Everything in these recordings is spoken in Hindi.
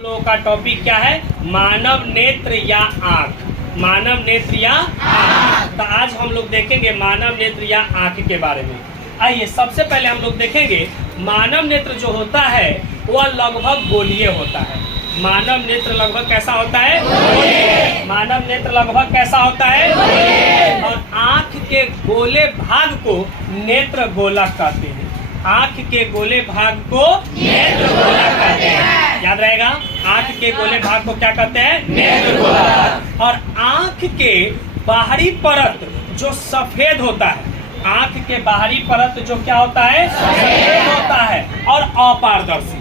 लोगों का टॉपिक क्या है? मानव नेत्र या आँख। मानव नेत्र या आँख। तो आज हम लोग देखेंगे मानव नेत्र या आँख के बारे में। आइए सबसे पहले हम लोग देखेंगे मानव नेत्र जो होता है वह लगभग गोलीय होता है। मानव नेत्र लगभग कैसा होता है? गोलीय। मानव नेत्र लगभग कैसा होता है? गोलीय। और आँख के गोले भाग को नेत्र गोलक कहते हैं। आँख के गोले भाग को नेत्र गोलक कहते हैं। याद रहेगा, आँख के गोले भाग को क्या कहते हैं? नेत्र गोलक। और आँख के बाहरी परत जो सफेद होता है, आँख के बाहरी परत जो क्या होता है? सफेद होता है और अपारदर्शी।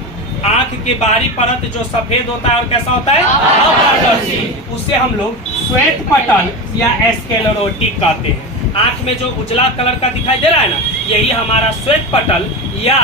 आँख के बाहरी परत जो सफेद होता है और कैसा होता है? अपारदर्शी। उसे हम लोग श्वेत पटल या स्क्लेरोटिक कहते हैं। आँख में जो उजला कलर का दिखाई दे रहा है ना, यही हमारा श्वेत पटल या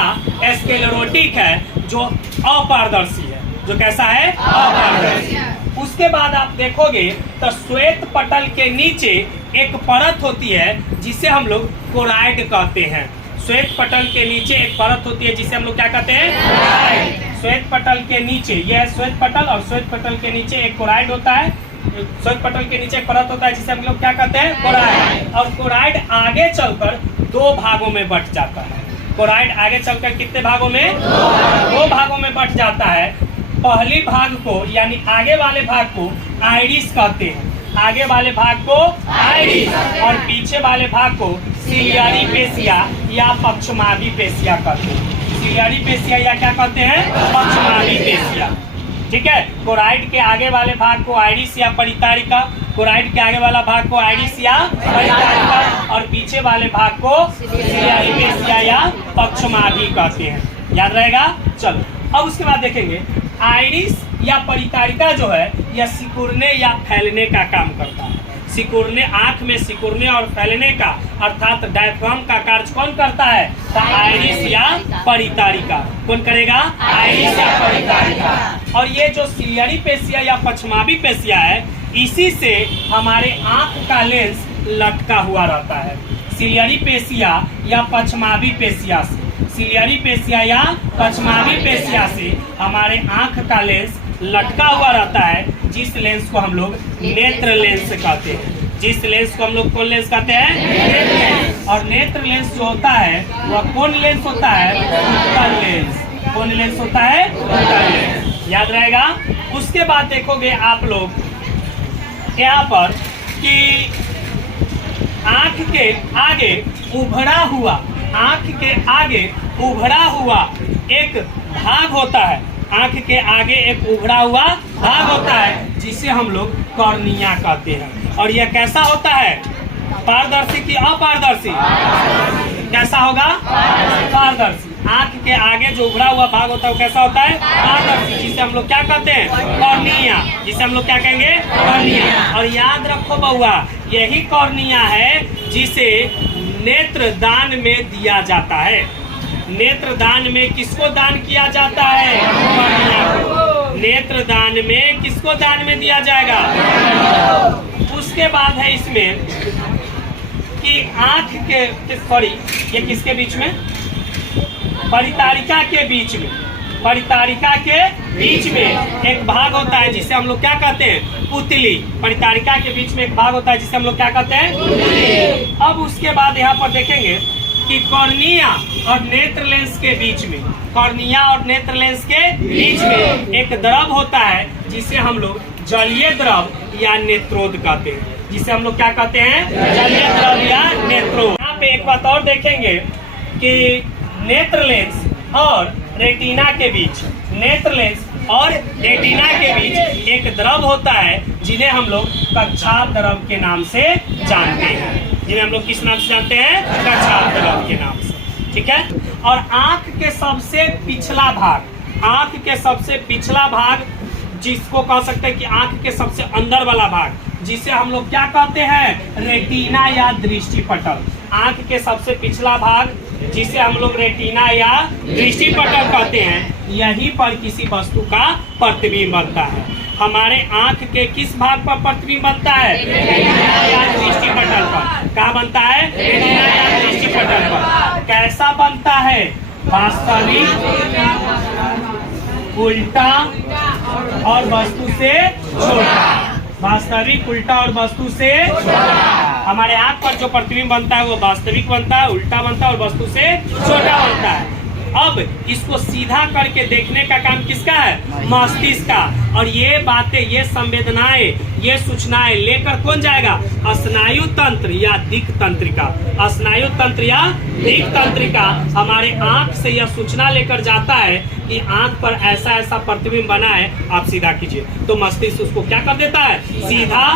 स्क्लेरोटिक है जो अपारदर्शी है। जो कैसा है? अपारदर्शी। उसके बाद आप देखोगे तो श्वेत पटल के नीचे एक परत होती है जिसे हम लोग कोराइड कहते हैं। श्वेत पटल के नीचे एक परत होती है जिसे हम लोग क्या कहते हैं? कोराइड। श्वेत पटल के नीचे, यह है श्वेत पटल और श्वेत पटल के नीचे एक कोराइड होता है। श्वेत पटल के नीचे एक परत होता है जिसे हम लोग क्या कहते हैं? कोराइड। और कोराइड आगे चलकर दो भागों में बंट जाता है। कोराइड आगे चलकर कितने भागों में? दो भागों में बंट जाता है। पहली भाग को यानी आगे वाले भाग को आइरिस कहते हैं। आगे वाले भाग को आइरिस और पीछे वाले भाग को सिलियरी पेशिया या पक्षमावी पेशिया कहते हैं। सिलियरी पेशिया या क्या कहते हैं? पक्षमावी पेशिया। ठीक है। कोराइड के आगे वाले भाग को आइरिस या परितारिका, कोराइड के आगे वाला भाग को आइरिस या परितारिका और पीछे वाले भाग को सिलियरी पेशिया या पक्षमावी कहते हैं। याद रहेगा। चलो अब उसके बाद देखेंगे आइरिस या परितारिका जो है यह सिकुड़ने या फैलने का काम करता है। सिकुड़ने, आंख में सिकुड़ने और फैलने का अर्थात डायफ्राम का कार्य कौन करता है? तो आइरिस या परितारिका। कौन करेगा? आइरिस या परितारिका। और ये जो सिलियरी पेशिया या पक्षमावी पेशिया है, इसी से हमारे आंख का लेंस लटका हुआ रहता है। सिलियरी पेशिया या पक्षमावी पेशिया से, सिलियरी पेशिया या पक्षमावी पेशिया से हमारे आंख का लेंस लटका हुआ रहता है, जिस लेंस को हम लोग नेत्र लेंस कहते हैं। जिस लेंस को हम लोग कौन लेंस कहते हैं? नेत्र लेंस। और नेत्र लेंस जो होता है वह कौन लेंस होता है? उत्तल लेंस। कौन लेंस होता है? उत्तल लेंस। याद रहेगा। उसके बाद देखोगे आप लोग यहाँ पर कि आंख के आगे उभरा हुआ, आंख के आगे उभरा हुआ एक भाग होता है। आंख के आगे एक उभरा हुआ भाग होता है जिसे हम लोग कॉर्निया कहते हैं। और यह कैसा होता है? पारदर्शी की अपारदर्शी? कैसा होगा? पारदर्शी। आंख के आगे जो उभरा हुआ भाग होता है वो कैसा होता है? पारदर्शी, जिसे हम लोग क्या कहते हैं? कॉर्निया। जिसे हम लोग क्या कहेंगे? कॉर्निया। और याद रखो बउआ, यही कॉर्निया है जिसे नेत्र दान में दिया जाता है। नेत्र दान में किसको दान किया जाता है? कॉर्निया को। नेत्र दान में किसको दान में दिया जाएगा? उसके बाद है इसमें कि आंख के सॉरी ये किसके बीच में? परितारिका के बीच में। परितारिका के बीच में एक भाग होता है जिसे हम लोग क्या कहते हैं? पुतली। परितारिका के बीच में एक भाग होता है जिसे हम लोग क्या कहते हैं? पुतली। अब उसके बाद यहाँ पर देखेंगे कि कॉर्निया और नेत्र लेंस के बीच में, कॉर्निया और नेत्र लेंस के बीच में एक द्रव होता है जिसे हम लोग जलीय द्रव या नेत्रोद कहते हैं। जिसे हम लोग क्या कहते हैं? जलीय द्रव या नेत्रोद। यहाँ पे एक बात और देखेंगे कि नेत्र लेंस और रेटिना के बीच, नेत्र लेंस और रेटिना के बीच एक द्रव होता है जिन्हें हम लोग कच्छाल द्रव के नाम से जानते हैं। जिन्हें हम लोग किस नाम से जानते हैं? कच्छाल द्रव के नाम से। ठीक है। और आंख के सबसे पिछला भाग, आंख के सबसे पिछला भाग जिसको कह सकते हैं कि आंख के सबसे अंदर वाला भाग, जिसे हम लोग क्या कहते हैं? रेटिना या दृष्टि पटल। आंख के सबसे पिछला भाग जिसे हम लोग रेटिना या दृष्टि पटल कहते हैं, यहीं पर किसी वस्तु का प्रतिबिंब बनता है। हमारे आंख के किस भाग पर प्रतिबिंब बनता है? रेटिना या दृष्टि पटल पर। क्या बनता है? रेटिना या दृष्टि पटल पर। कैसा बनता है? वास्तविक, उल्टा और वस्तु से छोटा। वास्तविक उल्टा और वस्तु से हमारे आँख पर जो प्रतिबिंब बनता है वो वास्तविक बनता है, उल्टा बनता है और वस्तु से छोटा बनता है। अब इसको सीधा करके देखने का काम किसका है? मस्तिष्क का। और ये बातें, ये संवेदनाएं, ये सूचनाएं लेकर कौन जाएगा? स्नायु तंत्र या दिक् तंत्रिका। स्नायु तंत्र या दिक् तंत्रिका हमारे आंख से यह सूचना लेकर जाता है कि आंख पर ऐसा ऐसा प्रतिबिंब बना है, आप सीधा कीजिए। तो मस्तिष्क उसको क्या कर देता है? सीधा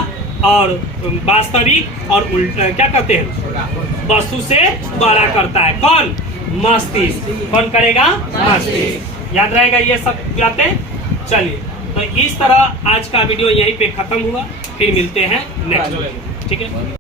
और वास्तविक और उल्टा क्या कहते हैं? वस्तु से बड़ा करता है। कौन? मस्तिष्क। कौन करेगा? मस्तिष्क। याद रहेगा ये सब बातें। चलिए, तो इस तरह आज का वीडियो यहीं पे खत्म हुआ, फिर मिलते हैं नेक्स्ट। ठीक है।